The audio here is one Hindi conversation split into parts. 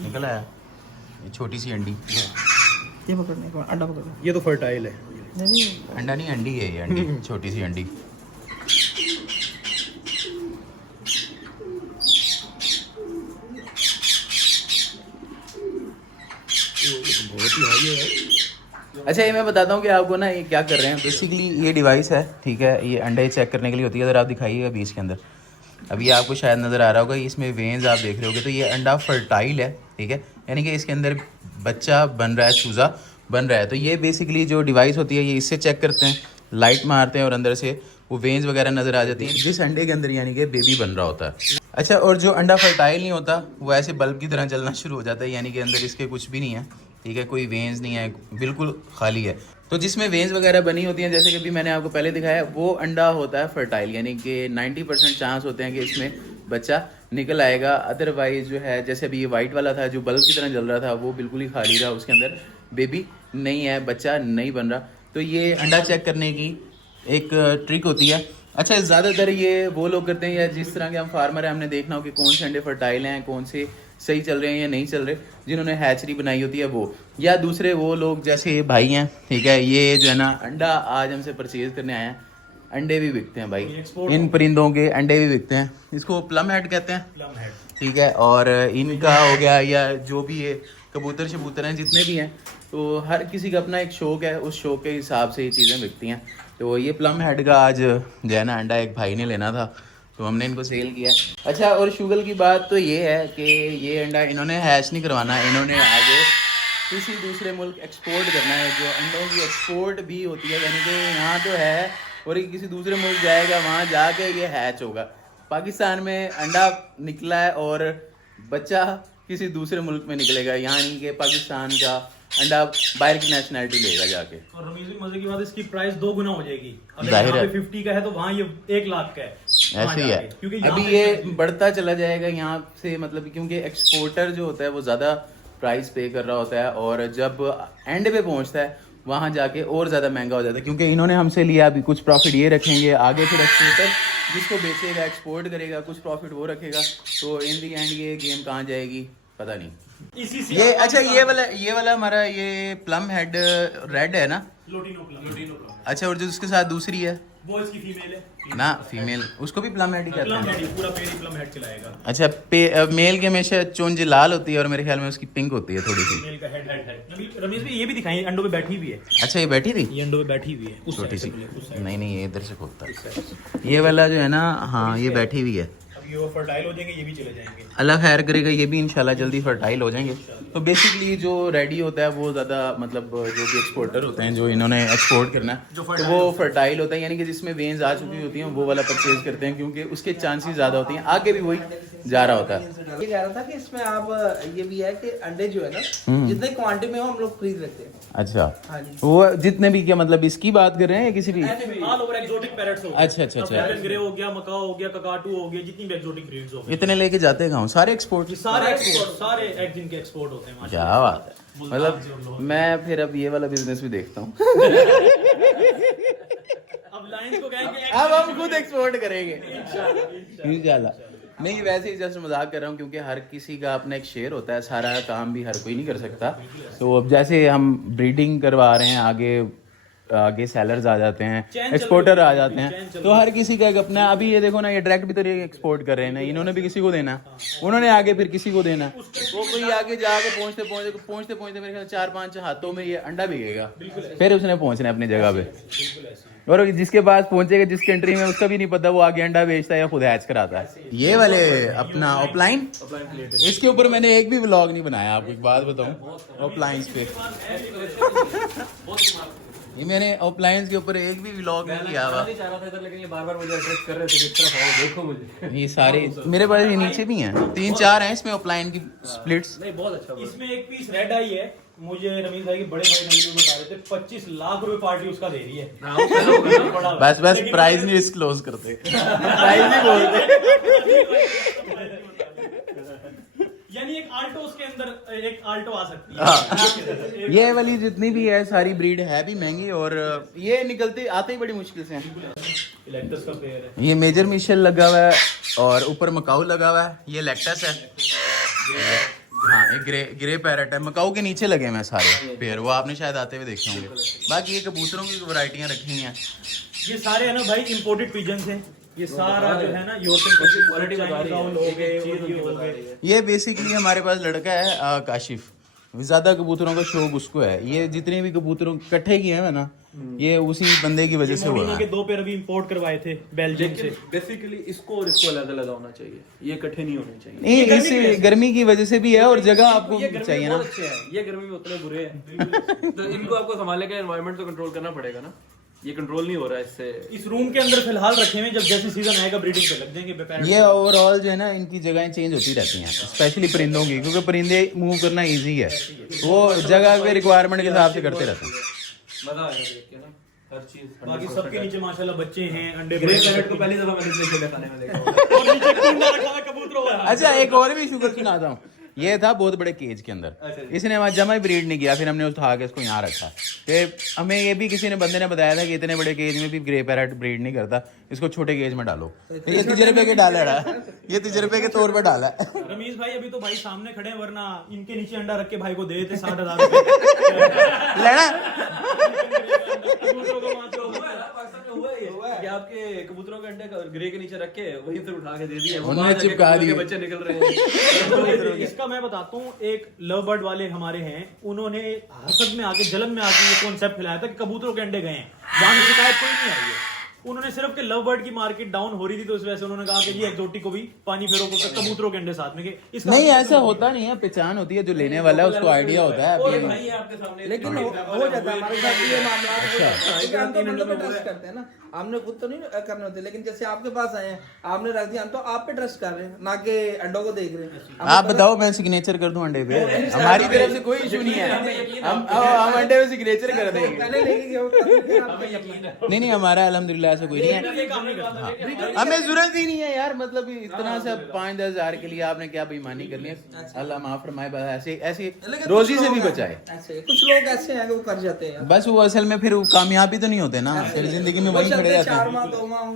निकल आया ये छोटी सी अंडी। ये पकड़ने को अंडा पकड़ना। ये तो फर्टाइल है। नहीं अंडा नहीं अंडी है ये, अंडी छोटी सी अंडी। बहुत ही हाई है। अच्छा ये मैं बताता हूँ कि आपको ना ये क्या कर रहे हैं। बेसिकली ये डिवाइस है, ठीक है, ये अंडे चेक करने के लिए होती है। अगर आप दिखाइएगा बीच के अंदर, अभी आपको शायद नज़र आ रहा होगा, इसमें वेन्स आप देख रहे होगे, तो ये अंडा फर्टाइल है, ठीक है, यानी कि इसके अंदर बच्चा बन रहा है, चूज़ा बन रहा है। तो ये बेसिकली जो डिवाइस होती है ये इससे चेक करते हैं, लाइट मारते हैं और अंदर से वो वेन्स वगैरह नज़र आ जाती हैं जिस अंडे के अंदर यानी कि बेबी बन रहा होता है। अच्छा, और जो अंडा फर्टाइल नहीं होता वो ऐसे बल्ब की तरह जलना शुरू हो जाता है, यानी कि अंदर इसके कुछ भी नहीं है, ठीक है, कोई वेन्स नहीं है, बिल्कुल खाली है। तो जिसमें वेन्स वगैरह बनी होती हैं, जैसे कि अभी मैंने आपको पहले दिखाया, वो अंडा होता है फर्टाइल, यानी कि 90% चांस होते हैं कि इसमें बच्चा निकल आएगा। अदरवाइज जो है, जैसे अभी ये वाइट वाला था जो बल्ब की तरह जल रहा था, वो बिल्कुल ही खाली रहा, उसके अंदर बेबी नहीं है, बच्चा नहीं बन रहा। तो ये अंडा चेक करने की एक ट्रिक होती है। अच्छा, ज़्यादातर ये वो लोग करते हैं, या जिस तरह के हम फार्मर हैं, हमने देखना हो कि कौन से अंडे फर्टाइल हैं, कौन से सही चल रहे हैं या नहीं चल रहे, जिन्होंने हैचरी बनाई होती है वो, या दूसरे वो लोग जैसे ये भाई हैं, ठीक है, ये जो है ना अंडा आज हमसे परचेज करने आए हैं। अंडे भी बिकते हैं भाई, इन परिंदों के अंडे भी बिकते हैं। इसको प्लम हेड कहते हैं, प्लम हेड, ठीक है। और इनका हो गया, या जो भी ये कबूतर शबूतर हैं जितने भी हैं, तो हर किसी का अपना एक शौक है, उस शौक के हिसाब से ये चीज़ें बिकती हैं। तो ये प्लम हेड का आज जो है ना अंडा एक भाई ने लेना था, तो हमने इनको सेल किया। अच्छा, और शुगर की बात तो ये है कि ये अंडा इन्होंने हैच नहीं करवाना, इन्होंने आगे किसी दूसरे मुल्क एक्सपोर्ट करना है। जो अंडों की एक्सपोर्ट भी होती है, यानी कि यहाँ तो है और ये किसी दूसरे मुल्क जाएगा, वहाँ जाके ये हैच होगा। पाकिस्तान में अंडा निकला है और बच्चा किसी दूसरे मुल्क में निकलेगा, यानी कि पाकिस्तान का अंडा बाहर की नेशनैलिटी लेगा जाके। और रमीज भी मजे की बात है, इसकी प्राइस 2 गुना हो जाएगी। अगर जाहिर यहाँ है। पे 50 का है तो वहाँ ये 1 लाख का है। ऐसे ही है, क्योंकि अभी ये बढ़ता चला जाएगा यहाँ से, मतलब क्योंकि एक्सपोर्टर जो होता है वो ज़्यादा प्राइस पे कर रहा होता है, और जब एंड पे पहुँचता है वहाँ जाके और ज़्यादा महंगा हो जाता है, क्योंकि इन्होंने हमसे लिया। अभी कुछ प्रॉफिट ये रखेंगे, आगे फिर एक्सपोर्टर जिसको बेचेगा, एक्सपोर्ट करेगा, कुछ प्रॉफिट वो रखेगा। तो इन दी एंड ये गेम कहाँ जाएगी पता नहीं। इसी से ये अच्छा, ये वाला हमारा ये प्लम हेड रेड है ना, लोटिनो प्लम। अच्छा, और जो उसके साथ दूसरी है वो इसकी फीमेल है ना, फीमेल, उसको भी प्लम हेड ही कहते प्लम हैं। हेड, पूरा पेड़ ही प्लम हेड खिलाएगा। अच्छा, मेल के हमेशा चोंज लाल होती है और मेरे ख्याल में उसकी पिंक होती है थोड़ी सी। मेल का हेड है। रमीज भी ये भी दिखाई, अंडों पे बैठी हुई है। अच्छा, ये बैठी थी ये अंडों पे बैठी हुई है, उस छोटी सी। साइड से, उस साइड नहीं नहीं, ये इधर से खोलता है ये वाला जो है ना। हाँ, ये बैठी हुई है। अब ये वो फर्टाइल हो जाएंगे, ये भी चले जाएंगे। अल्लाह खैर करेगा, ये भी इंशाल्लाह जल्दी फर्टाइल हो जाएंगे। तो बेसिकली जो रेडी होता है वो ज़्यादा, मतलब जो भी एक्सपोर्टर होते हैं, जो इन्होंने एक्सपोर्ट करना है, तो वो फर्टाइल होता है, यानी कि जिसमें वेन्स आ चुकी होती हैं, वो वाला परचेज करते हैं, क्योंकि उसके चांसेस ज़्यादा होती हैं, आगे भी वही जा रहा होता है। ये कह रहा था कि इसमें आप ये भी है कि अंडे जो है ना जितने क्वांटिटी में हो हम लोग खरीद लेते हैं। अच्छा, हाँ जी। वो जितने भी, क्या मतलब इसकी बात कर रहे हैं या किसी भी? ऑल ओवर एक्सोटिक पैरट्स हो गए। अच्छा अच्छा अच्छा, अफ्रीकन ग्रे हो गया, मकाओ हो गया, ककाटू हो गया, जितनी भी एक्सोटिक ब्रीड्स हो गई, इतने लेके जाते हैं गाँव सारे एक्सपोर्ट? ये सारे एक्सपोर्ट, सारे एग जिनके एक्सपोर्ट होते हैं। क्या बात है, मतलब मैं फिर अब ये वाला बिजनेस भी देखता हूँ। अब लाइंस को कहेंगे अब हम खुद एक्सपोर्ट करेंगे इंशाल्लाह। नहीं, वैसे ही जस्ट मजाक कर रहा हूँ, क्योंकि हर किसी का अपना एक शेयर होता है, सारा काम भी हर कोई नहीं कर सकता। तो अब जैसे हम ब्रीडिंग करवा रहे हैं, आगे सेलर्स आ जाते हैं, एक्सपोर्टर आ जाते हैं, तो हर किसी का एक अपना। अभी ये देखो ना, ये डायरेक्ट भी तो एक्सपोर्ट कर रहे हैं ना, इन्होंने भी किसी को देना है, उन्होंने आगे फिर किसी को देना है, वो कोई आगे जाके पहुंचते मेरे ख्याल 4-5 हाथों में ये अंडा बिकेगा, फिर उसने पहुंचना है अपनी जगह पे। और जिसके पास पहुंचेगा, जिस कंट्री में, उसका भी नहीं पता वो आगे अंडा बेचता है या खुद हैच कराता है। ये वाले अपना ऑफलाइन, इसके ऊपर मैंने एक भी व्लॉग नहीं बनाया, आपको एक बात बताऊं, ऑफलाइन पे ये मैंने ऑफलाइन के ऊपर एक भी व्लॉग नहीं किया हुआ। लेकिन ये बार-बार मुझे अट्रैक्ट कर रहे थे, किस तरफ आओ देखो मुझे। ये सारे मेरे पास ये नीचे भी हैं, 3-4 हैं इसमें ऑफलाइन की स्प्लिट्स। नहीं, बहुत अच्छा। इसमें एक पीस रेड आई है, मुझे रमीज भाई के बड़े भाई नवीन में बता रहे थे 25 लाख रुपए पार्टी उसका दे रही है। बस प्राइस नहीं डिस्क्लोज करते, प्राइस नहीं बोलते। यानी एक आल्टो उसके अंदर, एक आल्टो आ सकती है। ये वाली जितनी भी है सारी ब्रीड है भी महंगी, और ये निकलते आते ही बड़ी मुश्किल से हैं। इलेक्टस का पेयर है, ये मेजर मिशेल लगा हुआ है और ऊपर मकाऊ लगा हुआ है, ये लेक्टस है। हाँ एक ग्रे पैरेट है, मकाऊ के नीचे लगे हुए हैं सारे पेयर, वो आपने शायद आते हुए देखे होंगे। बाकी ये कबूतरों की वैरायटियाँ रखी हैं। ये सारे है ना भाई इंपोर्टेड पिजन्स हैं, ये सारा जो है ना यूरोपियन क्वालिटी बता रही है। ये बेसिकली हमारे पास लड़का है काशिफ, ज्यादा कबूतरों का शौक उसको है। ये जितने भी कबूतरों इकट्ठे किए हैं ना, ये उसी बंदे की वजह से हो रहा के है। 2 पेयर अभी इंपोर्ट करवाए थे बेल्जियम से। बेसिकली इसको और इसको अलग अलग होना चाहिए, ये इकट्ठे नहीं होने चाहिए। नहीं, इसे गर्मी की वजह से भी है और जगह आपको ये गर्मी चाहिए में ना। बहुत अच्छे हैं, ये गर्मी में उतने बुरे हैं। तो इनको आपको संभालने का एनवायरनमेंट तो कंट्रोल करना पड़ेगा ना, ये कंट्रोल नहीं हो रहा है इससे। इस रूम के अंदर फिलहाल रखे हुए, जब जैसे सीजन आएगा ब्रीडिंग पे लग जाएंगे। ये ओवरऑल जो है ना, इनकी जगहें चेंज होती रहती हैं, स्पेशली परिंदों की, क्योंकि परिंदे मूव करना इजी है, वो जगह पे रिक्वायरमेंट के हिसाब से करते रहते हैं। मजा आएगा देख के ना हर चीज। बाकी सबके नीचे माशाल्लाह बच्चे हैं, अंडे ग्रे पैरेट को पहली दफा मैंने इतने छोटे खाने में देखा। और नीचे कुंडा रखा हुआ कबूतरों वाला। अच्छा एक और भी शुगर सुनाता हूँ। ये था बहुत बड़े केज के अंदर, इसने वहाँ जमा ही ब्रीड नहीं किया, फिर हमने उठा के इसको यहाँ रखा। कि हमें ये भी किसी ने बंदे ने बताया था कि इतने बड़े केज में भी ग्रे पैरेट ब्रीड नहीं करता, इसको छोटे केज में डालो। ये तजर्बे के डाला है, ये तजर्बे के तौर पर डाला है। रमीज भाई अभी तो भाई सामने खड़े हैं, वरना इनके नीचे अंडा रख के भाई को दे देते 60,000 रुपए। लेना कबूतरों को वहाँ तो पाकिस्तान में हुआ है कि आपके कबूतरों के अंडे ग्रे के नीचे रख के वहीं से उठा के दे दिए, उन्होंने चिपका दिए, बच्चे निकल रहे हैं। इसका मैं बताता हूँ, एक लव बर्ड वाले हमारे हैं, उन्होंने हसद में आके जलन में आके ये कॉन्सेप्ट फैलाया था कि कबूतरों के अंडे गए हैं, वहां से शिकायत कोई नहीं आई है। उन्होंने सिर्फ के लव बर्ड की मार्केट डाउन हो रही थी, तो इस वजह से उन्होंने कहा कि ये एक्सोटिक को भी पानी फेरो को कबूतरों के अंडे साथ में इसका नहीं ऐसा होता नहीं है, पहचान होती है, जो लेने वाला है उसको आइडिया होता है। और अभी भाई आपके सामने लेकिन हो जाता है हमारे साथ ये मामला। क्योंकि हम तो बंदों पे ट्रस्ट करते हैं ना, हमने खुद तो नहीं करने होते, लेकिन जैसे आपके पास आए हैं, आपने रख दिया, हम तो आप पे ट्रस्ट कर रहे हैं, ना कि अंडों को देख रहे हैं। आप बताओ, मैं सिग्नेचर कर दूं अंडे पे? हमारी तरफ से कोई इशू नहीं है, हम अंडे पे सिग्नेचर कर देंगे। पहले लेके गए नहीं, हमारा अल्हम्दुलिल्लाह ऐसा कोई नहीं है, हमें जरूरत ही नहीं है यार। मतलब इतना सा 5-10 हजार के लिए आपने क्या बेईमानी करनी है? अल्लाह माफ फरमाए, बस ऐसे ऐसे रोजी से भी बचाए। ऐसे कुछ लोग ऐसे हैं कि वो कर जाते हैं, बस वो असल में फिर कामयाबी तो नहीं होते ना, फिर जिंदगी में वही खड़े रहते 4 हैं। माह 2 माह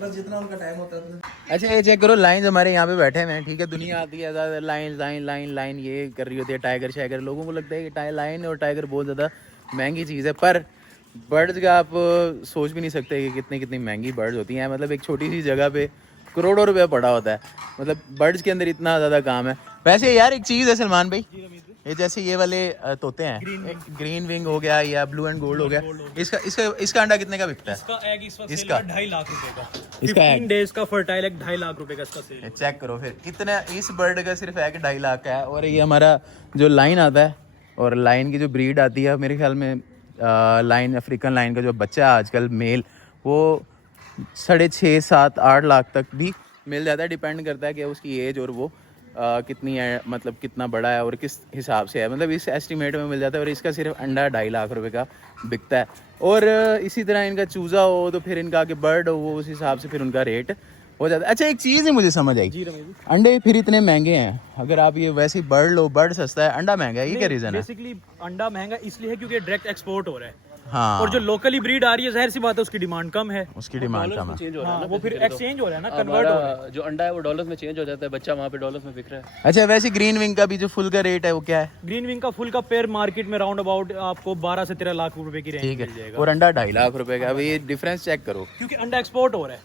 बस जितना उनका टाइम होता था। अच्छा ये चेक करो, लाइन हमारे यहाँ पे बैठे हुए हैं, ठीक है, दुनिया आती है ज़्यादा लाइन लाइन लाइन लाइन ये कर रही होती है, टाइगर शाइगर। लोगों को लगता है कि लाइन और टाइगर बहुत ज़्यादा महंगी चीज़ है, पर बर्ड्स का आप सोच भी नहीं सकते कि कितनी कितनी महंगी बर्ड्स होती हैं। मतलब एक छोटी सी जगह पे करोड़ों रुपया पड़ा होता है, मतलब बर्ड्स के अंदर इतना ज़्यादा काम है। वैसे यार एक चीज़ है सलमान भाई, ये जैसे ये वाले तोते हैं, ग्रीन विंग हो गया या ब्लू एंड गोल्ड हो गया, इसका अंडा कितने का बिकता है? इसका एग इस वक्त इसका 2.5 लाख रुपए का, इसका 15 डेज का फर्टाइल एग 2.5 लाख रुपए का इसका सेल। चेक करो फिर कितना, इस बर्ड का सिर्फ एग 2.5 लाख का है। और ये हमारा जो लाइन आता है, और लाइन की जो ब्रीड आती है, मेरे ख्याल में लाइन अफ्रीकन लाइन का जो बच्चा है आजकल मेल, वो 6.5, 7, 8 लाख तक भी मिल जाता है। डिपेंड करता है कि उसकी एज और वो कितनी है, मतलब कितना बड़ा है और किस हिसाब से है, मतलब इस एस्टीमेट में मिल जाता है। और इसका सिर्फ अंडा 2.5 लाख रुपए का बिकता है। और इसी तरह इनका चूज़ा हो तो फिर इनका आगे बर्ड हो, वो उस हिसाब से फिर उनका रेट हो जाता है। अच्छा एक चीज़ ही मुझे समझ आई, अंडे फिर इतने महंगे हैं, अगर आप ये वैसे बर्ड लो, बर्ड सस्ता है, अंडा महंगा है, ये क्या रीज़न है? बेसिकली अंडा महंगा इसलिए है क्योंकि डायरेक्ट एक्सपोर्ट हो रहा है। हाँ, और जो लोकली ब्रीड आ रही है, जाहिर सी बात है उसकी डिमांड कम है, उसकी डिमांड कम है। चेंज हो रहा है हाँ, ना, वो फिर एक्सचेंज हो रहा है ना, कन्वर्ट हो रहा है। जो अंडा है वो डॉलर्स में चेंज हो जाता है, बच्चा वहाँ पे डॉलर्स में बिक रहा है। अच्छा वैसे ग्रीन विंग का भी जो फुल का रेट है वो क्या है? ग्रीन विंग का फुल का पेयर मार्केट में राउंड अबाउट आपको 12 से 13 लाख रुपए की रेंज ठीक मिल जाएगा, है, और अंडा 2.5 लाख रुपए का। अब ये डिफरेंस चेक करो, क्योंकि अंडा एक्सपोर्ट हो रहा है,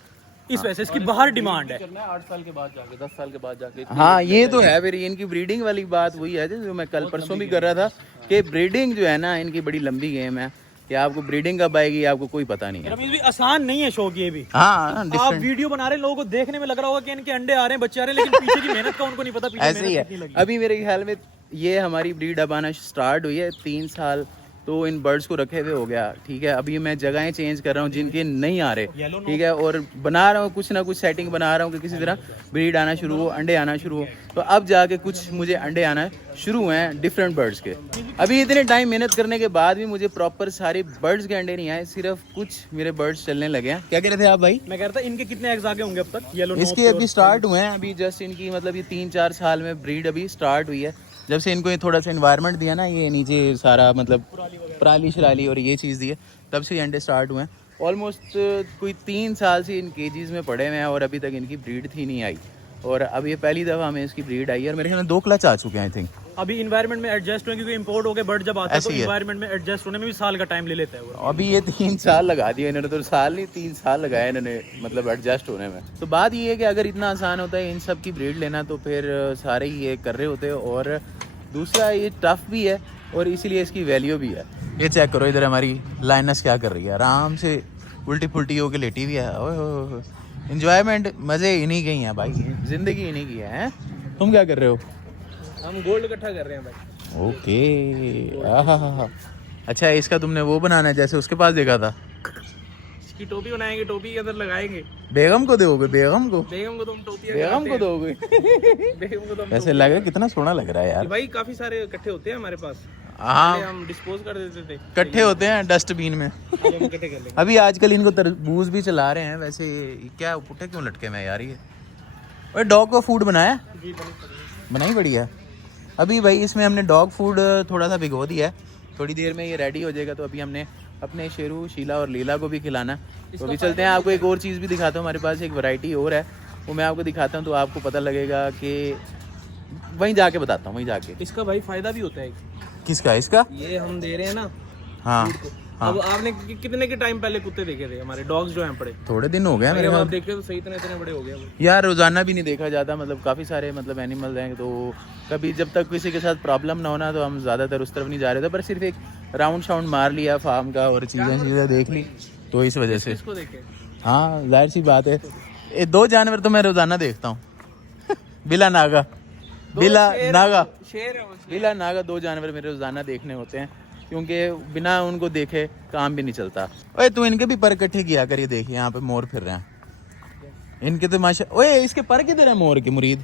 इस वजह से इसकी बाहर डिमांड है। करना है 8 साल के बाद जाके, 10 साल के बाद जाके। हाँ ये तो है। फिर इनकी ब्रीडिंग वाली बात वही है जो मैं कल परसों भी कर रहा था, कि ब्रीडिंग जो है ना इनकी बड़ी लंबी गेम है, कि आपको ब्रीडिंग कब आएगी आपको कोई पता नहीं है। रमीज भी आसान नहीं है शौक ये भी। हाँ आप वीडियो बना रहे हैं, लोगों को देखने में लग रहा होगा कि इनके अंडे आ रहे हैं, बच्चे आ रहे हैं, लेकिन पीछे की मेहनत का उनको नहीं पता। पीछे ऐसे ही है। अभी मेरे ख्याल में ये हमारी ब्रीड अब आना स्टार्ट हुई है, 3 साल तो इन बर्ड्स को रखे हुए हो गया, ठीक है। अभी मैं जगहें चेंज कर रहा हूँ जिनके नहीं आ रहे, ठीक है, और बना रहा हूँ कुछ ना कुछ सेटिंग बना रहा हूँ कि किसी तरह ब्रीड आना शुरू हो, अंडे आना शुरू हो। तो अब जाके कुछ मुझे अंडे आना शुरू हुए हैं डिफरेंट बर्ड्स के। अभी इतने टाइम मेहनत करने के बाद भी मुझे प्रॉपर सारे बर्ड्स के अंडे नहीं आए, सिर्फ कुछ मेरे बर्ड्स चलने लगे हैं। क्या कह रहे थे आप भाई? मैं कह रहा था इनके कितने एग्स आगे होंगे अब तक? येलो इसके अभी स्टार्ट हुए हैं, अभी जस्ट इनकी मतलब ये 3-4 साल में ब्रीड अभी स्टार्ट हुई है। जब से इनको ये थोड़ा सा इन्वायरमेंट दिया ना, ये नीचे सारा मतलब पराली शराली और ये चीज़ दी है, तब से ये अंडे स्टार्ट हुए हैं। ऑलमोस्ट कोई 3 साल से इन केजीज में पड़े हुए हैं और अभी तक इनकी ब्रीड थी नहीं आई। और अब ये पहली दफ़ा हमें इसकी ब्रीड आई है, और मेरे ख्याल में 2 क्लच आ चुके हैं आई थिंक। अभी इन्वायरमेंट में एडजस्ट हुए, क्योंकि इंपोर्ट होके बर्ड जब आता है ऐसे तो ही है। इन्वायरमेंट में एडजस्ट होने में भी साल का टाइम ले लेता है वो। अभी ये 3 साल लगा दिया इन्होंने, तो साल नहीं 3 साल लगाए इन्होंने मतलब एडजस्ट होने में। तो बात ये है कि अगर इतना आसान होता है इन सब की ब्रीड लेना तो फिर सारे ही ये कर रहे होते, और दूसरा ये टफ भी है और इसीलिए इसकी वैल्यू भी है। ये चेक करो इधर हमारी लाइनस क्या कर रही है, आराम से उल्टी पुल्टी होके लेटी हुई है। ओह एंजॉयमेंट, मज़े इन्हीं के ही हैं भाई, ज़िंदगी इन्हीं की है। तुम क्या कर रहे हो? हम गोल्ड इकट्ठा कर रहे हैं भाई। ओके आहा, अच्छा इसका तुमने वो बनाना है जैसे उसके पास देखा था? इसकी टोपी बनाएंगे, टोपी के अंदर लगाएंगे। बेगम को दोगे? बेगम को तो हम टोपी बेगम को दोगे? बेगम को तो हम वैसे लग रहा है कितना सोना लग रहा है यार। भाई काफी सारे इकट्ठे होते हैं हमारे पास, हाँ हम डिस्पोज कर देते थे, इकट्ठे होते हैं डस्टबिन में। अब हम इकट्ठे कर लेंगे। अभी आजकल इनको तरबूज भी चला रहे हैं। वैसे ये क्या पुट्ठे क्यों लटके में यार ये? और डॉग को फूड बनाया? बनाई बढ़िया। अभी भाई इसमें हमने डॉग फूड थोड़ा सा भिगो दिया है, थोड़ी देर में ये रेडी हो जाएगा। तो अभी हमने अपने शेरू, शीला और लीला को भी खिलाना। तो अभी चलते हैं, आपको एक और चीज़ भी दिखाता हूँ। हमारे पास एक वैरायटी और है, वो मैं आपको दिखाता हूँ तो आपको पता लगेगा कि वहीं जाके बताता हूँ, वहीं जाके। इसका भाई फायदा भी होता है। किसका? इसका? ये हम दे रहे हैं ना। हाँ हाँ, अब आपने कितने के टाइम पहले कुत्ते देखे थे हमारे डॉग्स जो हैं पड़े? थोड़े दिन हो गए मेरे आप ख्याल। देखे तो सही, इतने इतने बड़े हो गए वो। यार रोज़ाना भी नहीं देखा जाता, मतलब काफ़ी सारे मतलब एनिमल्स हैं, तो कभी जब तक किसी के साथ प्रॉब्लम ना होना तो हम ज़्यादातर उस तरफ नहीं जा रहे थे। पर सिर्फ एक राउंड शाउंड मार लिया फार्म का और चीज़ें देख ली, तो इस वजह से। इसको देखे। हाँ जाहिर सी बात है, ये 2 जानवर तो मैं रोज़ाना देखता हूँ। बिला नागा, बिला नागा, शेर है वो। बिला नागा 2 जानवर मेरे रोज़ाना देखने होते हैं, क्योंकि बिना उनको देखे काम भी नहीं चलता। ओए तू इनके भी पर इकट्ठे किया कर, ये देख यहाँ पे मोर फिर रहे हैं इनके तो माशा। ओए इसके पर किधर है मोर के? मुरीद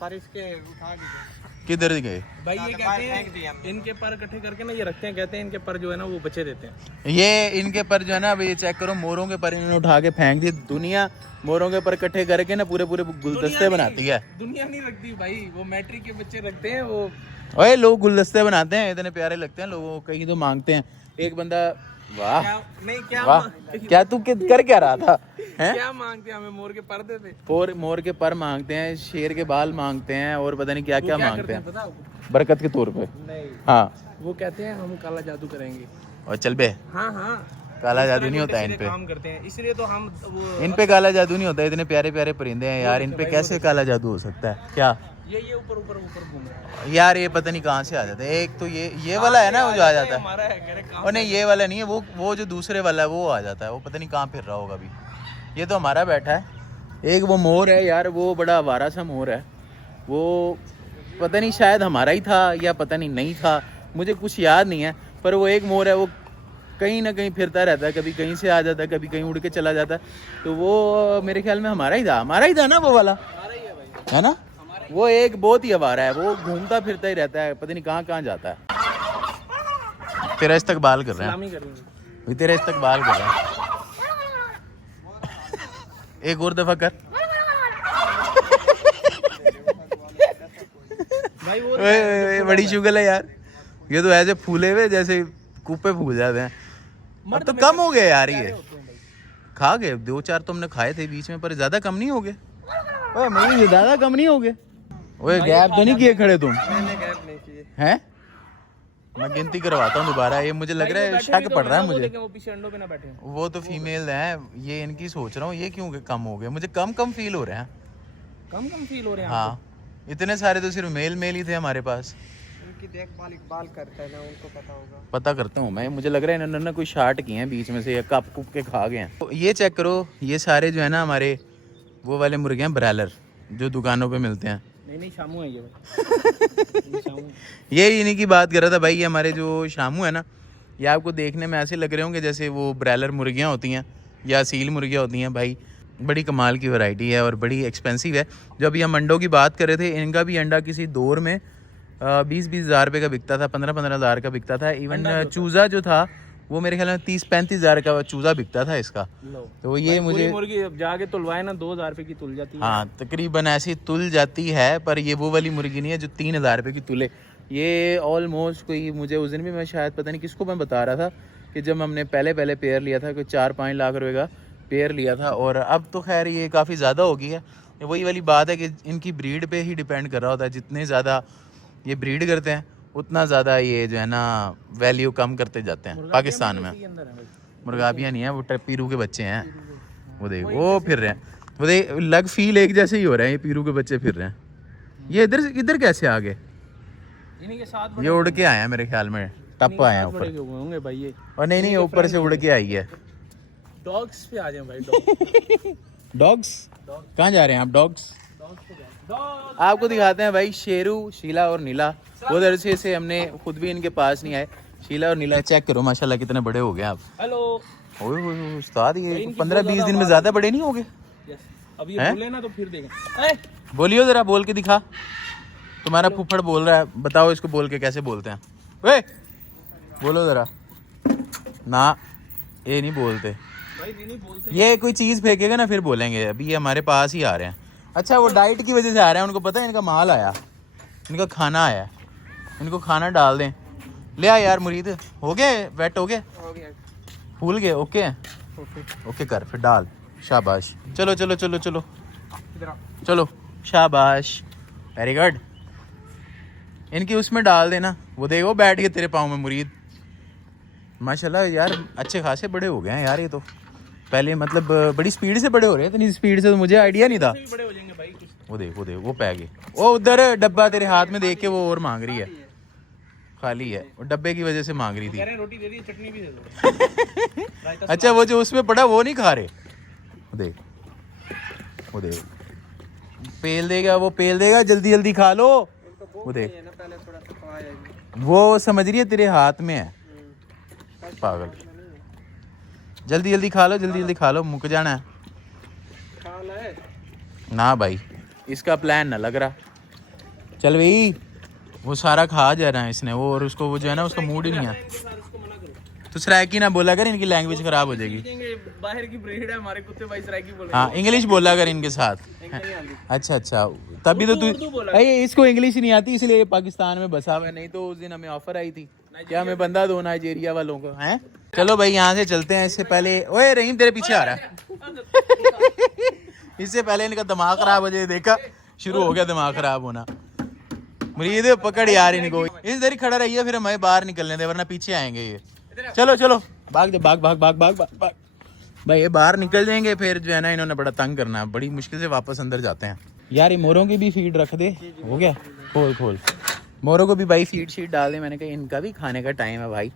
पर इसके उठा के किधर गए? भाई ये कहते हैं इनके पर इकट्ठे करके ना ये रखते हैं, कहते हैं इनके पर जो है ना वो बचे देते हैं। ये इनके पर जो है ना, अब ये चेक करो, मोरों के पर इन्होंने उठा के फेंक दिए। दुनिया मोरों के पर इकट्ठे करके ना पूरे पूरे गुलदस्ते बनाती है। दुनिया नहीं रखती भाई, वो मैट्रिक के बच्चे रखते हैं वो। ओए लोग गुलदस्ते बनाते हैं, इतने प्यारे लगते हैं लोगों को, कहीं तो मांगते हैं। एक बंदा, वाह नहीं क्या वाह, क्या तू कर क्या रहा था? हैं? क्या मांगते हैं? हमें मोर के पर देते। और मोर के पर मांगते हैं, शेर के बाल मांगते हैं, और पता नहीं क्या क्या मांगते हैं पता आपको? बरकत के तौर पे। नहीं, हाँ, वो कहते हैं हम काला जादू करेंगे। और चल बे, हाँ हाँ, काला जादू नहीं होता है इन पे। काम करते हैं, इसलिए तो हम वो इन पे काला जादू नहीं होता है। इतने प्यारे प्यारे परिंदे हैं यार, इन पे कैसे काला जादू हो सकता है? क्या ये ऊपर ऊपर ऊपर घूम रहा है यार, ये पता नहीं कहाँ से आ जाता है। एक तो ये वाला है ना वो जो आ जाता है, हमारा है, कह रहे काम। और नहीं ये वाला नहीं है, वो जो दूसरे वाला है वो आ जाता है। वो पता नहीं कहाँ फिर रहा होगा अभी। ये तो हमारा बैठा है। एक वो मोर है यार, वो बड़ा आवारा सा मोर है, वो पता नहीं शायद हमारा ही था या पता नहीं था, मुझे कुछ याद नहीं है। पर वो एक मोर है, वो कहीं ना कहीं फिरता रहता है, कभी कहीं से आ जाता है, कभी कहीं उड़ के चला जाता है। तो वो मेरे ख्याल में हमारा ही था ना वो वाला, है ना? वो एक बहुत ही आवारा है, वो घूमता फिरता ही रहता है, पता नहीं कहाँ कहाँ जाता है। तेरा इस्तकबाल कर रहे हैं, सलामी करेंगे। तेरा इस्तकबाल कर रहे हैं। एक और दफा कर भाई वो ओए, बड़ी शुगल है यार, ये तो ऐसे फूले हुए जैसे कूपे फूल जाते हैं। अब तो कम हो गए यार, ये खा गए 2-4 तो हमने खाए थे बीच में, पर ज्यादा कम नहीं हो गए। ओए नहीं, ज्यादा कम नहीं हो गए। ओए गैप तो नहीं किए खड़े तुम? मैंने गैप नहीं किए हैं? मैं गिनती करवाता हूँ दोबारा, ये मुझे लग रहा है शक पड़ रहा है मुझे। वो पीछे अंडों पे ना बैठे हैं। वो तो फीमेल हैं, ये इनकी सोच रहा हूँ, ये क्यों कम हो गए? मुझे कम फील हो रहे हैं। कम फील हो रहे हैं। हाँ, इतने सारे तो सिर्फ मेल ही थे हमारे पास। उनकी देखभाल इकबाल करता है ना, उनको पता होगा। पता करता हूँ मैं, मुझे लग रहा है इन्होंने ना कोई शार्ट किए हैं बीच में से, या कप कुप के खा गए हैं। तो ये चेक करो, ये सारे जो है ना हमारे वो वाले मुर्गे हैं, ब्रायलर, जो दुकानों पे मिलते हैं। नहीं शामू है ये भाई। शामू। ये इन्हीं की बात कर रहा था भाई। ये हमारे जो शामू है ना, ये आपको देखने में ऐसे लग रहे होंगे जैसे वो ब्रायलर मुर्गियाँ होती हैं या सील मुर्गियाँ होती हैं। भाई बड़ी कमाल की वैरायटी है और बड़ी एक्सपेंसिव है। जो अभी हम अंडों की बात कर रहे थे, इनका भी अंडा किसी दौर में 20-20 हज़ार रुपये का बिकता था, 15-15 हज़ार का बिकता था। इवन चूज़ा जो था वो मेरे ख्याल में 30-35 हज़ार का चूज़ा बिकता था इसका। तो ये मुझे मुर्गी अब जाके तुलवाए ना 2,000 रुपए की तुल जाती है। हाँ, तकरीबन ऐसी तुल जाती है, पर ये वो वाली मुर्गी नहीं है जो 3,000 रुपये की तुले। ये ऑलमोस्ट कोई, मुझे उस दिन भी मैं शायद पता नहीं किसको मैं बता रहा था कि जब हमने पहले पेयर लिया था, कोई 4-5 लाख रुपए का पेयर लिया था, और अब तो खैर ये काफ़ी ज़्यादा हो गई है। वही वाली बात है कि इनकी ब्रीड पे ही डिपेंड कर रहा होता है, जितने ज़्यादा ये ब्रीड करते हैं उतना ज़्यादा ये जो है ना वैल्यू कम करते जाते हैं पाकिस्तान में। मुर्गाबियाँ नहीं है, वो पीरू के बच्चे हैं। वो देख वो फिर रहे हैं, वो देख लग फील एक जैसे ही हो रहे हैं, ये पीरू के बच्चे फिर रहे हैं। ये इधर कैसे आ गए? इन्हीं के साथ ये उड़ के आए हैं मेरे ख्याल में, टप आए हैं ऊपर होंगे भाई ये। और नहीं ऊपर से उड़ के आई है। डॉग्स पे आ जाए भाई। डॉग्स कहाँ जा रहे हैं आप? डॉग्स आपको दिखाते हैं भाई, शेरू, शीला और नीला। उधर से हमने खुद भी इनके पास नहीं आए। शीला और नीला चेक करो माशाल्लाह कितने बड़े हो गए आप। हेलो। ओए उस्ताद, ये 15-20 दिन में ज्यादा बड़े नहीं हो गए? अब ये बोले ना तो फिर देखें। बोलियो जरा, बोल के दिखा। तुम्हारा फुफड़ बोल रहा है, बताओ इसको बोल के कैसे बोलते हैं। वे बोलो जरा। ना ये नहीं बोलते, ये कोई चीज फेंकेगा ना फिर बोलेंगे। अभी ये हमारे पास ही आ रहे हैं। अच्छा वो डाइट की वजह से आ रहे हैं, उनको पता है इनका माल आया, इनका खाना आया, इनको खाना डाल दें। ले आ यार मुरीद, हो गए वेट, हो गए, फूल गए। ओके ओके कर फिर डाल। शाबाश, चलो चलो चलो चलो चलो, शाबाश, वेरी गुड। इनकी उसमें डाल देना। वो देखो बैठ के तेरे पाँव में मुरीद। माशाल्लाह यार अच्छे खासे बड़े हो गए हैं यार। ये तो पहले मतलब बड़ी स्पीड से बड़े हो रहे हैं, इतनी स्पीड से तो मुझे आइडिया नहीं था। बड़े हो जाएंगे भाई। वो देख वो पै गए। वो उधर डब्बा तेरे हाथ में देख के वो और मांग रही है, खाली है, वो डब्बे की वजह से मांग रही थी। रोटी दे दी, चटनी भी दे दो। अच्छा वो जो उसमें पड़ा वो नहीं खा रहे? वो देख पेल देगा, वो पेल देगा, जल्दी जल्दी खा लो। वो देख वो समझ रही है तेरे हाथ में है, पागल। जल्दी जल्दी खा लो, जल्दी जल्दी खा लो, मुक जाना है। ना भाई इसका प्लान ना लग रहा। चल भाई, वो सारा खा जा रहा है इसने वो, और उसको वो जो है ना उसका मूड ही नहीं है। तो सराइकी ना बोला कर, इनकी लैंग्वेज खराब हो जाएगी। बाहर की ब्रीड है हमारे कुत्ते भाई, सराइकी बोल। हाँ इंग्लिश बोला कर इनके साथ। अच्छा अच्छा, तभी तो तू इसको इंग्लिश नहीं आती इसलिए पाकिस्तान में बसा हुआ है। नहीं तो उस दिन हमें ऑफर आई थी क्या हमें बंदा दो नाइजीरिया वालों को हैं। चलो भाई यहाँ से चलते हैं। इससे पहले ओए रहीम तेरे पीछे आ रहा है। इससे पहले इनका दिमाग खराब हो जाए, देखा शुरू हो गया दिमाग खराब होना। मुरीद पकड़ यार इनको, इस दर खड़ा रहिए फिर हमें बाहर निकलने दे वरना पीछे आएंगे ये। चलो चलो भाग दे, भाग भाग भाग भाग भाग भाई, ये बाहर निकल जाएंगे फिर जो है ना इन्होंने बड़ा तंग करना है। बड़ी मुश्किल से वापस अंदर जाते हैं यार। ये मोरों की भी फीड रख दे। हो गया, खोल खोल। मोरों को भी भाई फीड शीट डाल दे। मैंने कहा इनका भी खाने का टाइम है भाई।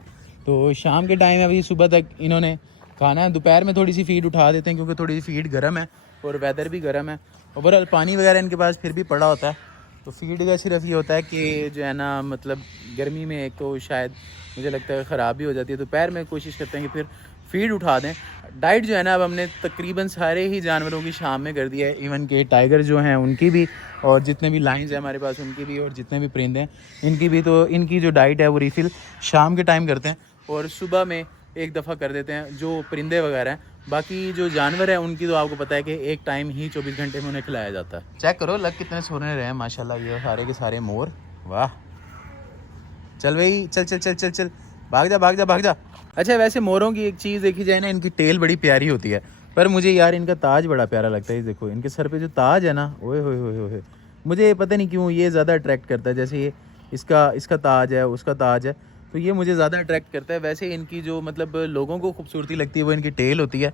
तो शाम के टाइम है, अभी सुबह तक इन्होंने खाना है। दोपहर में थोड़ी सी फीड उठा देते हैं क्योंकि थोड़ी सी फीड गर्म है और वेदर भी गर्म है। ओवरऑल पानी वगैरह इनके पास फिर भी पड़ा होता है। तो फीड का सिर्फ ये होता है कि जो है ना मतलब गर्मी में एक तो शायद मुझे लगता है ख़राब भी हो जाती है। दोपहर में कोशिश करते हैं कि फिर फीड उठा दें। डाइट जो है ना अब हमने तकरीबन सारे ही जानवरों की शाम में कर दिया है। इवन के टाइगर जो हैं उनकी भी, और जितने भी लाइंस हैं हमारे पास उनकी भी, और जितने भी परिंदे हैं इनकी भी। तो इनकी जो डाइट है वो रिफ़िल शाम के टाइम करते हैं और सुबह में एक दफ़ा कर देते हैं जो परिंदे वगैरह हैं। बाकी जो जानवर है उनकी तो आपको पता है कि एक टाइम ही 24 घंटे में उन्हें खिलाया जाता है। चेक करो लग कितने सोने रहे हैं माशाल्लाह, ये सारे के सारे मोर। वाह, चल भाई चल चल चल चल चल, भाग जा भाग जा भाग जा। अच्छा वैसे मोरों की एक चीज़ देखी जाए ना, इनकी टेल बड़ी प्यारी होती है, पर मुझे यार इनका ताज बड़ा प्यारा लगता है। देखो इनके सर पे जो ताज है ना, ओए होए होए होए, मुझे पता नहीं क्यों ये ज़्यादा अट्रैक्ट करता है। जैसे ये इसका ताज है, उसका ताज है, तो ये मुझे ज़्यादा अट्रैक्ट करता है। वैसे इनकी जो मतलब लोगों को खूबसूरती लगती है वो इनकी टेल होती है।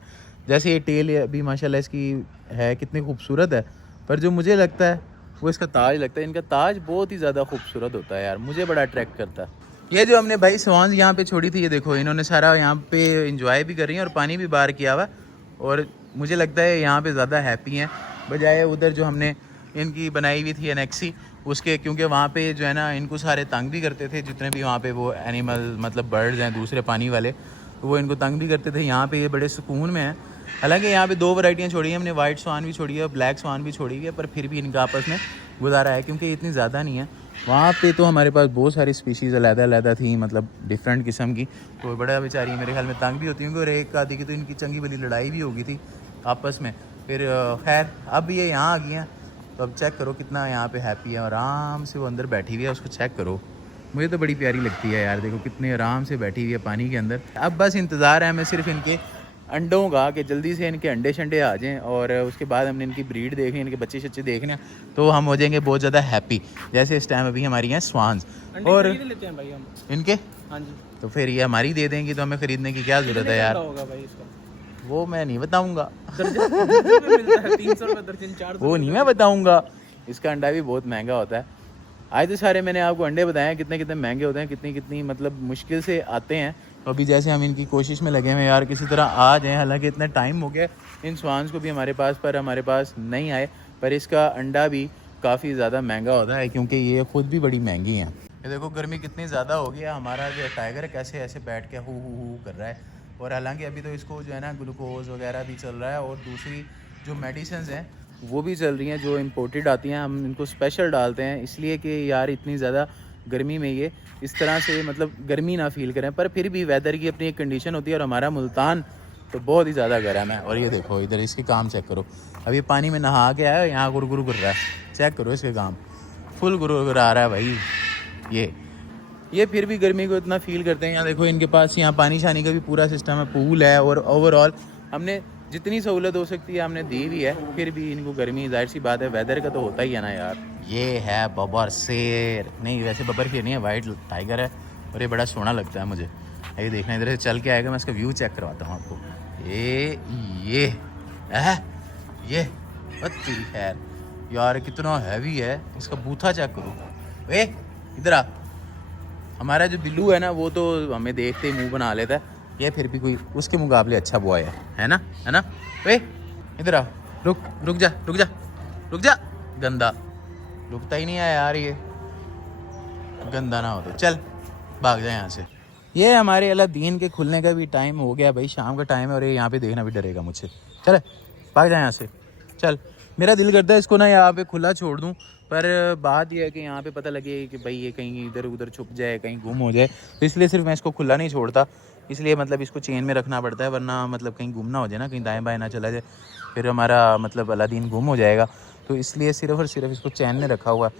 जैसे ये टेल अभी माशाल्लाह इसकी है कितनी खूबसूरत है, पर जो मुझे लगता है वो इसका ताज लगता है। इनका ताज बहुत ही ज़्यादा खूबसूरत होता है यार, मुझे बड़ा अट्रैक्ट करता है। ये जो हमने भाई स्वान्स यहाँ पे छोड़ी थी, ये देखो इन्होंने सारा यहाँ पे इंजॉय भी कर रही हैं और पानी भी बाहर किया हुआ। और मुझे लगता है यहाँ पे ज़्यादा हैप्पी हैं बजाय उधर जो हमने इनकी बनाई हुई थी एनेक्सी उसके, क्योंकि वहाँ पे जो है ना इनको सारे तंग भी करते थे। जितने भी वहाँ पे वो एनिमल मतलब बर्ड्स हैं दूसरे पानी वाले, तो वो इनको तंग भी करते थे। यहाँ पे ये बड़े सुकून में हैं। हालांकि यहाँ पे 2 वैरायटियाँ छोड़ी हैं हमने, वाइट स्वान भी छोड़ी है और ब्लैक स्वान भी छोड़ी है, पर फिर भी इनका आपस में गुजारा है क्योंकि इतनी ज़्यादा नहीं है। वहाँ पे तो हमारे पास बहुत सारी स्पीशीज़ अलग-अलग थी, मतलब डिफरेंट किस्म की, तो बड़ा बेचारी मेरे ख्याल में तंग भी होती होंगी। और एक आधी की तो इनकी चंगी बड़ी लड़ाई भी हो गई थी आपस में। फिर खैर अब ये यहाँ आ गई हैं, तो अब चेक करो कितना यहाँ पे हैप्पी है। आराम से वो अंदर बैठी हुई है, उसको चेक करो, मुझे तो बड़ी प्यारी लगती है यार। देखो कितने आराम से बैठी हुई है पानी के अंदर। अब बस इंतज़ार है हमें सिर्फ इनके अंडों का कि जल्दी से इनके अंडे शंडे आ जाएं और उसके बाद हमने इनकी ब्रीड देखनी, इनके बच्चे शच्चे देखने, तो हम हो जाएंगे बहुत ज़्यादा हैप्पी। जैसे इस टाइम अभी हमारी हैं स्वान्स और लेते हैं भाई हम। इनके, हाँ जी। तो फिर ये हमारी दे देंगी तो हमें ख़रीदने की क्या ज़रूरत है यार। होगा भाई इसका? वो मैं नहीं बताऊँगा, मिलता है 300 रुपये दर्जन, 400। वो नहीं मैं बताऊँगा। इसका अंडा भी बहुत महंगा होता है। आज तो सारे मैंने आपको अंडे बताए कितने कितने महंगे होते हैं, कितनी कितनी मतलब मुश्किल से आते हैं। तो अभी जैसे हम इनकी कोशिश में लगे हुए यार किसी तरह आ जाएँ, हालांकि इतना टाइम हो गया इन स्वान्स को भी हमारे पास, पर हमारे पास नहीं आए। पर इसका अंडा भी काफ़ी ज़्यादा महंगा होता है क्योंकि ये ख़ुद भी बड़ी महंगी हैं। ये देखो गर्मी कितनी ज़्यादा हो गई है, हमारा जो टाइगर है कैसे ऐसे बैठ के हु कर रहा है। और हालांकि अभी तो इसको जो है ना ग्लूकोज वगैरह भी चल रहा है और दूसरी जो मेडिसिन हैं वो भी चल रही हैं जो इम्पोर्टेड आती हैं। हम इनको स्पेशल डालते हैं इसलिए कि यार इतनी ज़्यादा गर्मी में ये इस तरह से मतलब गर्मी ना फील करें। पर फिर भी वेदर की अपनी एक कंडीशन होती है और हमारा मुल्तान तो बहुत ही ज़्यादा गर्म है। और ये देखो इधर इसके काम चेक करो, अभी पानी में नहा के आया, यहाँ गुरगुर कर रहा है। चेक करो इसके काम, फुल गुरगुर आ रहा है भाई। ये फिर भी गर्मी को इतना फील करते हैं। यहाँ देखो इनके पास यहाँ पानी शानी का भी पूरा सिस्टम है, पूल है और ओवरऑल हमने जितनी सहूलत हो सकती है हमने दी भी है। फिर भी इनको गर्मी जाहिर सी बात है वेदर का तो होता ही है ना यार। ये है बबर शेर, नहीं वैसे बबर शेर नहीं है, वाइट टाइगर है और ये बड़ा सोना लगता है मुझे। ये देखना इधर से चल के आएगा, मैं इसका व्यू चेक करवाता हूँ आपको। ये तेरी खैर यार कितना हैवी है, इसका बूथा चेक करो। इधर आ, हमारा जो बिल्लू है ना वो तो हमें देखते ही मुंह बना लेता है, ये फिर भी कोई उसके मुकाबले अच्छा बॉय है ना, है ना। इधर आ, रुक जा, गंदा रुकता ही नहीं है यार, ये गंदा ना हो तो चल भाग जाए यहाँ से। ये हमारे अलादीन के खुलने का भी टाइम हो गया भाई, शाम का टाइम है और ये यहाँ पे देखना भी डरेगा मुझसे। चल भाग जाए यहाँ से, चल। मेरा दिल करता है इसको ना यहाँ पे खुला छोड़ दूँ, पर बात यह है कि यहाँ पे पता लगे कि भाई ये कहीं इधर उधर छुप जाए, कहीं गुम हो जाए, तो इसलिए सिर्फ मैं इसको खुला नहीं छोड़ता। इसलिए मतलब इसको चेन में रखना पड़ता है, वरना मतलब कहीं गुम ना हो जाए ना, कहीं दाएं बाएं ना चला जाए, फिर हमारा मतलब अलादीन गुम हो जाएगा। तो इसलिए सिर्फ और सिर्फ इसको चैन में रखा हुआ,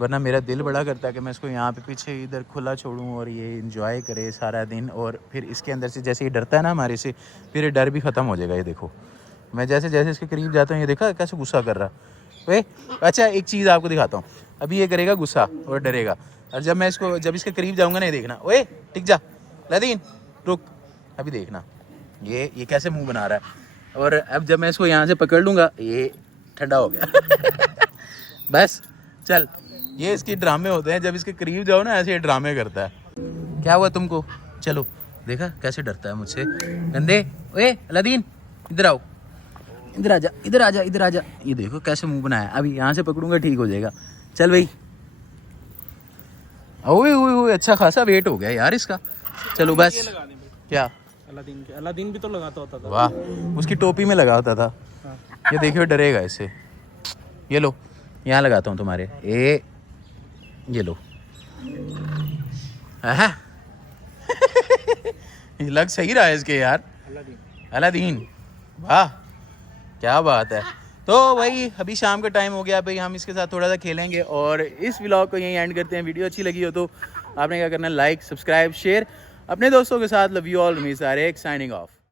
वरना मेरा दिल बड़ा करता है कि मैं इसको यहाँ पे पीछे इधर खुला छोड़ूं और ये इंजॉय करे सारा दिन। और फिर इसके अंदर से जैसे ये डरता है ना हमारे से, फिर ये डर भी ख़त्म हो जाएगा। ये देखो मैं जैसे जैसे इसके करीब जाता हूँ, ये देखा कैसे गुस्सा कर रहा है। अच्छा एक चीज़ आपको दिखाता हूँ, अभी ये करेगा गुस्सा और डरेगा, और जब मैं इसको जब इसके करीब जाऊँगा ना, ये देखना, ओए टिक जा अलादीन रुक, अभी देखना ये कैसे मुँह बना रहा है। और अब जब मैं इसको यहाँ से पकड़ लूँगा, ये ठंडा हो गया बस चल। ये इसके ड्रामे होते हैं, जब इसके करीब जाओ ना ऐसे ये ड्रामे करता है। क्या हुआ तुमको, चलो देखा कैसे डरता है मुझसे, गंदे। ओए अलादीन इधर आओ, इधर आ जा। ये देखो कैसे मुंह बनाया, अभी यहाँ से पकड़ूंगा ठीक हो जाएगा। चल भाई, ओए अच्छा खासा वेट हो गया यार इसका। चलो बस, क्या अलादीन भी तो लगाता होता था। वाह, उसकी टोपी में लगा होता था। ये देखियो डरेगा इससे। ये लो यहाँ लगाता हूँ तुम्हारे, ये लो ये लग सही रहा है इसके यार, अलादीन। वाह क्या बात है। तो भाई अभी शाम का टाइम हो गया भाई, हम इसके साथ थोड़ा सा खेलेंगे और इस व्लॉग को यहीं एंड करते हैं। वीडियो अच्छी लगी हो तो आपने क्या करना है, लाइक सब्सक्राइब शेयर अपने दोस्तों के साथ। लव यू ऑल, मी सारेक साइनिंग ऑफ।